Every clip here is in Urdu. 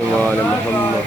وعلى محمد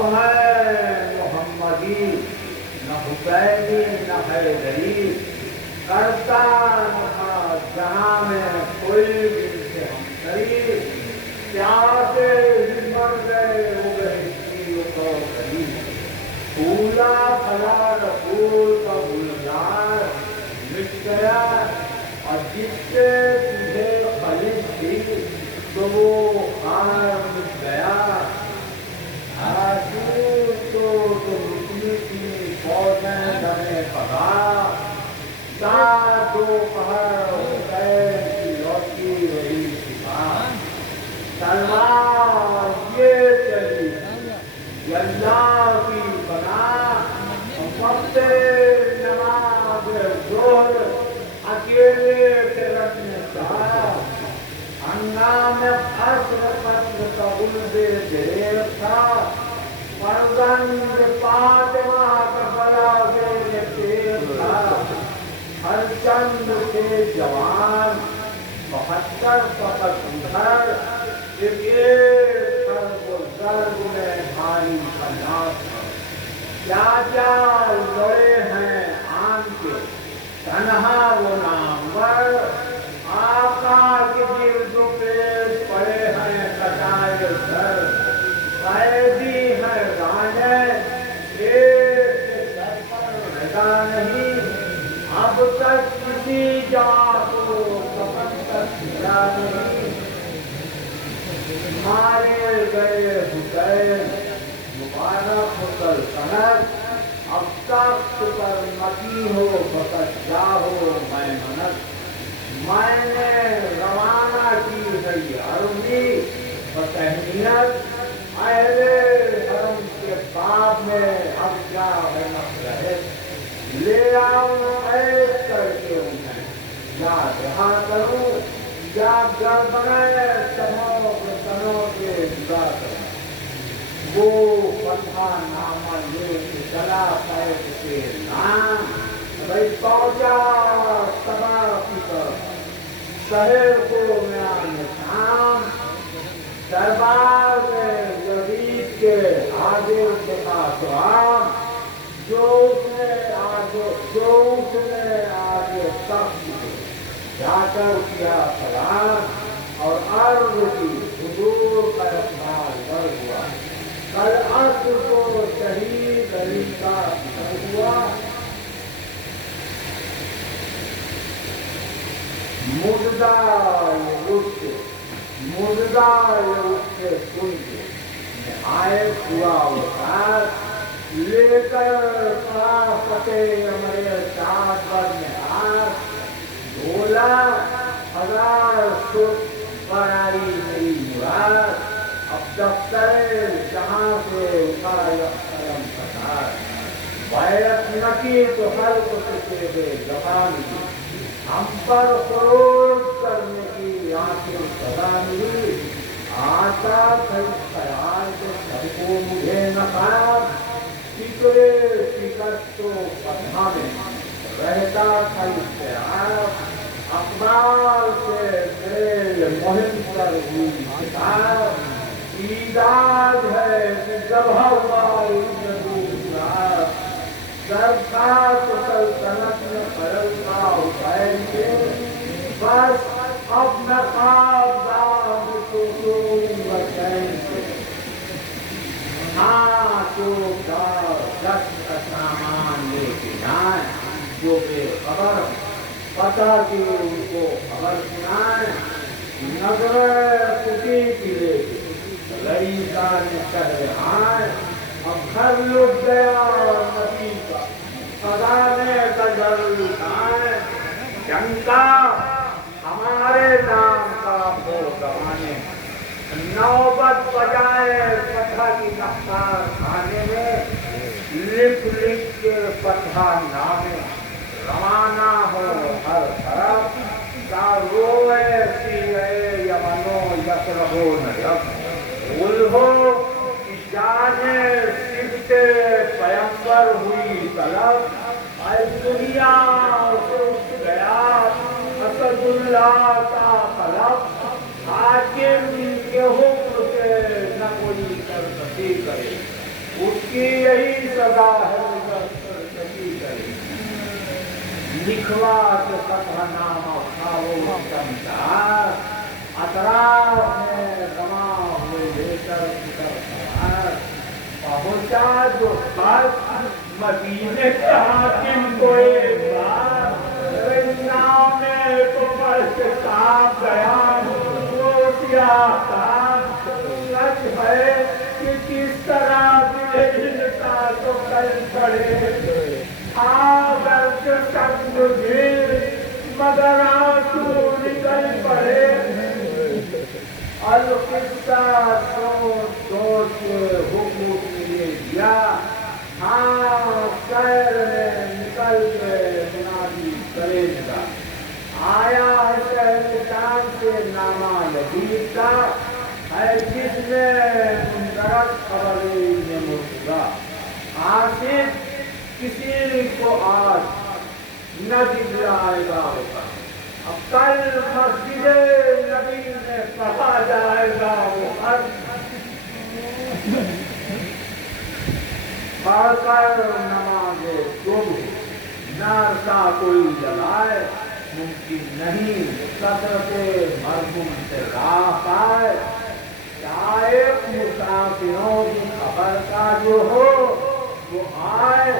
اب ہے محمدی نہ حسینی نہ حیدری، کرتا نہ تھا جہاں میں کوئی دل سے ہم کری، پیاسے ہی مر گئے ہو گئے کو کری، پھولا پھلا رسول کا گلزار مٹ گیا، اور جس سے تجھے خلش تھی تو وہ خار مٹ گیا، تو رکنی تھی فوجیں دمے پگا، سات دو پہر حسین کی لوٹی رہی سپاہ، تلوار یہ چلی اللہ کی بنا، وقت نماز ظہر اکیلے تیرت نے کہا، ہنگام عصر قتل کا غلب دیر تھا، فرزند فاطمہ کربلا سے تیر تھا، ہر چند تھے جوان 72 فقط ادھر، ایک ضرب میں بھاری خلاف، کیا کیا لڑے ہیں آن کے تنہا وہ نامور، آقا کے گرد و پیش پڑے ہیں کٹائے سر، قیدی ہیں رانے ایک کے سر پر رضا نہیں، اب تک کسی جان کو کفن تک ملا نہیں، مارے گئے حسین مبارک سلطنت، اب تک پر مکی ہو فقط جاہو میمنت، میں نے روانہ کی ہے یہ عربی بتہنیت، اہل حرم کے باب میں اب کیا ہے نفرہ، لے آؤں عیش کر کے انہیں، یا رہا کروں یا گر بنائے تنوں کے جدا کریں، وہ فتح نامہ لے کے چلا قید کے نام، بھئی پہنچا سبا کی طرف، شہر کو میان شام، دربار میں یزید کے آگے کے آسوام، جو اس نے آگے سخت جا کر کیا سلام، اور عرض کی حضور کا اقبال بڑھ ہوا، کل عصر کو شہید علی کا سر ہوا، مردہ یہ اٹھ کے سن کے نہایت ہوا وہ ساتھ، لے کر پڑا فتح ہمارے ساتھ بر میں ہاتھ، بولا 1000 سکھ پر آئی میری مراد، اب دفتر جہاں سے اٹھایا کرم قطار، بیعت نہ کی تو خلق سے بے زبان کی، ہم پر خروج کرنے کی آخر سزا ملی، آتا تھا اس خیال سے سب کو مجھے نقاب، فکرے شکست تو پدھا میں رہتا تھا اشتراک، اقبال سے میرے مہم پر ہوئی کتاب، ایجاد ہے کہ جبہ ہوا درخواست سلطنت میں قرل کا حسین کے، بس اب میں خواب داد تو حسین کے، ہاں تو دس کا سامان لے کے جائیں، جو بے خبر پتہ کی ان کو خبر سنائیں، نظر کسی کی لے کے رئیسہ نے کہے آئے، اب گھر لٹ گیا نبی کا خزانے کا در لٹائیں، جنگ کا ہمارے نام کا وہ گوانے، نوبت بجائے فتح کی رفتار کھانے میں، لکھ لکھ کے فتح نامے روانہ ہو ہر طرف، روئے سیرے یمنو یسرہو نجف، الہو کی جان صفت پیمبر ہوئی طلب، اے دنیا سے اٹھ گیا اسد اللہ کا قلب، حاکم کے حکم سے نہ کوئی سرکشی کرے، اس کی یہی سزا ہے لکھوا کے سفر نامہ کھاؤ چمچار اطراف میں جمع ہوئے لے کر پہنچا جو خط مدینے کے حاکم کو ایک بار نام کو پڑھ کے صاف گیا وہ سیاہ تھا سچ ہے کہ کس طرح دل کا تو کل پڑے آگر کے سب دل مگر آنسو نکل پڑے القصہ سوچ سوچ حکومت نے دیا ہاں شہر میں نکل کے منادی کرے گا آیا ہے شہر شام سے نامہ لذیذ کا ہے جس میں منترک خبری میں مرتضی آصف کسی کو آج نہ دکھلائے گا ہوگا اب کل مسجد نبی میں پڑھا جائے گا وہ حج پڑھ کر نماز صبح نار کا کوئی جلائے ممکن نہیں کثرت مرحوم سے راہ پائے چاہے مسافروں کی خبر کا جو ہو وہ آئے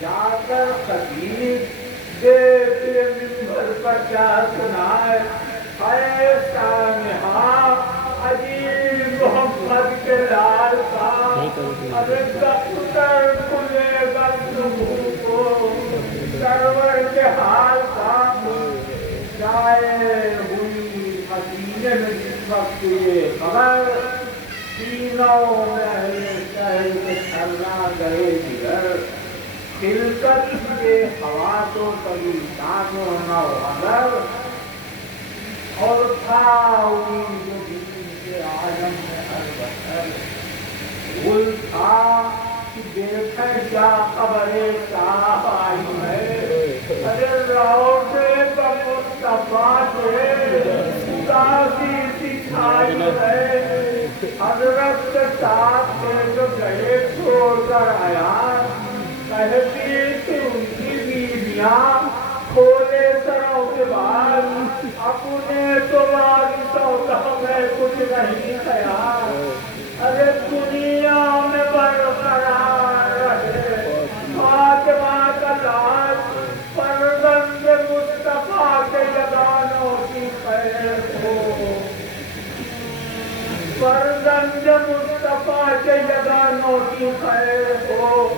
جا کر خطیب دیکھے ممبر پر کیا سنائے اے سامحہ عجیب محمد کے لال کا ارے دفتر کھلے گا صبح کو سرور کے حال کا شائع ہوئی مدینے میں جس وقت یہ خبر سینوں میں شہر کے سرنا گئے جگر خلقت کے حواسوں کبھی سانسوں نہ اگر اور تھا ہوئی جو دین کے عالم میں ہر بسر گل تھا کہ دیکھیں کیا خبر صاحب آئی ہے ارے روضے پر مصطفیٰ کے اداسی سکھائی ہے حضرت کے ساتھ کے جو گئے چھوڑ کر آیا کہتی کہ ان کی بیویاں کھولے سروں کے بعد اپنے تو وارثوں کا میں کچھ نہیں خیال ارے دنیا میں برقرار رہے فاطمہ کا لاج فرزند مصطفیٰ کے یگانوں کی خیر ہو فرزند مصطفیٰ کے یگانوں کی خیر ہو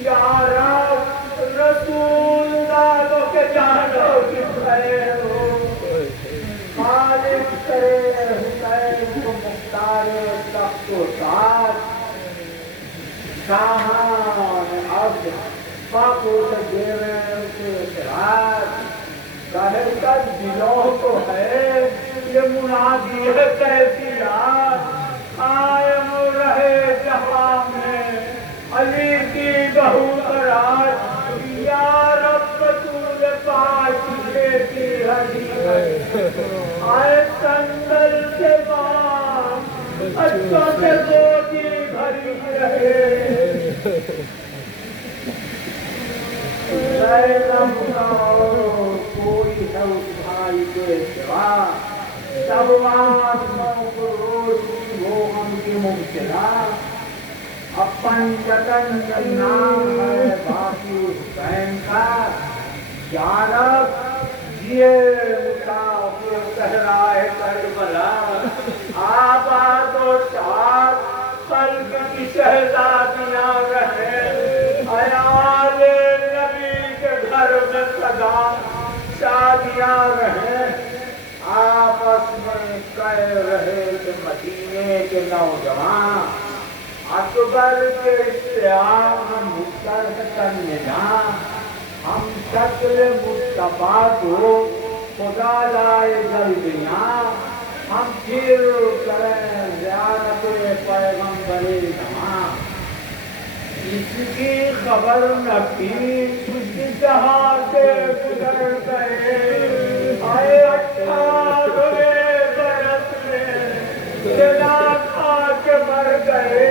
یا رب رسول دادوں کے جانوں کی خیر ہو خالق کرے حسین کو مختار تخت و تاج شاہان عبد باپو سے دیوے اسے اعتراض ظاہر کا دلوں کو ہے یہ منادی ہے کیسی یاد قائم رہے جہاں میں علی کی بہو قرار یا رب رسول پاک کی حدیث آئے سندل سے بام اچھوں سے گوجی بھری رہے زینب کا کوئی ہے اس بھائی کے سوا سوات موقروش کی وہ ہم کی مبتلا اپن جتن نام ہے باقی حسین کا یارب یہ مسافر صحرائے کربلا آباد و شاد قلب کی شہزادیاں رہے عیال نبی کے گھر میں سدا شادیاں رہے آپس میں کہہ رہے کہ مدینے کے نوجوان اکبر کے اشتیاق ہم مسترد کرنے جائیں ہم شکل مصطفیٰ کو خدا لائے جلدیاں ہم پھر کریں زیارت پیغمبر زمان اس کی خبر نہ تھی جہاں سے گزر گئے آئے 18 برس میں جنا کھا کے مر گئے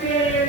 3